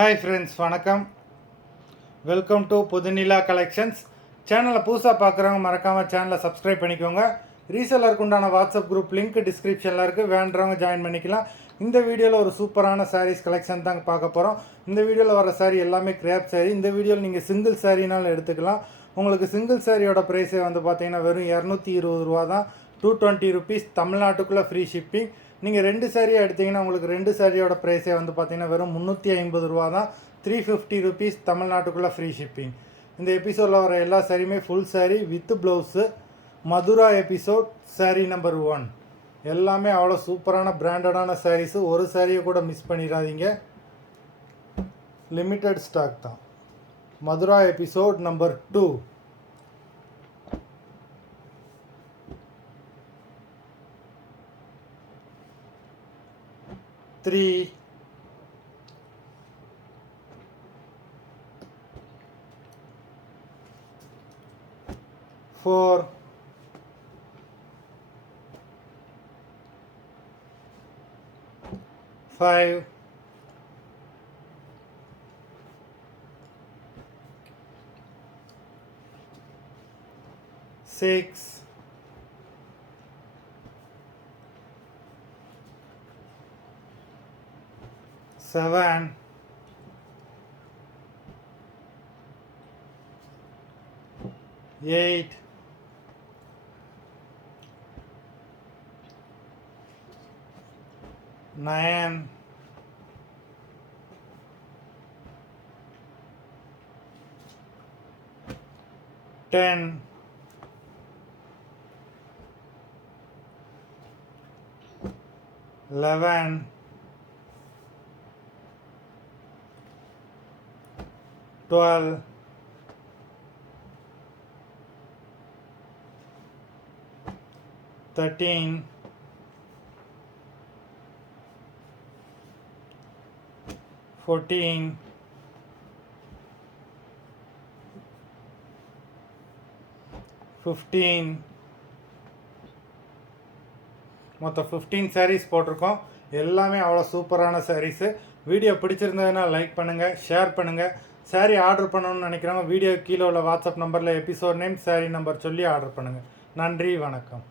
Hi friends, வணக்கம். Welcome to Pudhunila collections. சேனலை புதுசாக பார்க்குறவங்க மறக்காமல் சேனலை சப்ஸ்கிரைப் பண்ணிக்கோங்க. ரீசெல்லருக்கு உண்டான வாட்ஸ்அப் குரூப் லிங்க் டிஸ்கிரிப்ஷனில் இருக்குது, வேண்டுறவங்க ஜாயின் பண்ணிக்கலாம். இந்த வீடியோவில் ஒரு சூப்பரான சாரீஸ் கலெக்ஷன் தாங்க பார்க்க போகிறோம். இந்த வீடியோவில் வர சாரீ எல்லாமே கிரேப் சாரீ. இந்த வீடியோவில் நீங்கள் சிங்கிள் சாரீனாலும் எடுத்துக்கலாம். உங்களுக்கு சிங்கிள் சாரியோட ப்ரைஸே வந்து பார்த்தீங்கன்னா வெறும் 220 ரூபா தான். 220 ருபீஸ், தமிழ்நாட்டுக்குள்ளே ஃப்ரீ ஷிப்பிங். நீங்கள் 2 சாரியாக எடுத்திங்கன்னா உங்களுக்கு 2 சாரியோட ப்ரைஸே வந்து பார்த்தீங்கன்னா வெறும் 350 ரூபா தான். 350 ருபீஸ், தமிழ்நாட்டுக்குள்ளே ஃப்ரீ ஷிப்பிங். இந்த எபிசோடில் வர எல்லா சாரியுமே full sari with blouse. Mathura episode sari number 1 எல்லாமே அவ்வளோ சூப்பரான பிராண்டடான சாரீஸு. ஒரு சாரியை கூட மிஸ் பண்ணிடாதீங்க. லிமிட்டட் ஸ்டாக் தான். Mathura episode number 2. Three, 4, 5, 6, 7, 8, 9, 10, 11, 12, 13, 14, 15. மொத்தம் 15 சாரீஸ் போட்டிருக்கோம். எல்லாமே அவ்வளோ சூப்பரான சாரீஸு. வீடியோ பிடிச்சிருந்ததுன்னா லைக் பண்ணுங்கள், ஷேர் பண்ணுங்கள். சாரீ ஆர்டர் பண்ணணும்னு நினைக்கிறவங்க வீடியோ கீழே உள்ள வாட்ஸ்அப் நம்பரில் எபிசோட் நேம், சாரீ நம்பர் சொல்லி ஆர்டர் பண்ணுங்கள். நன்றி, வணக்கம்.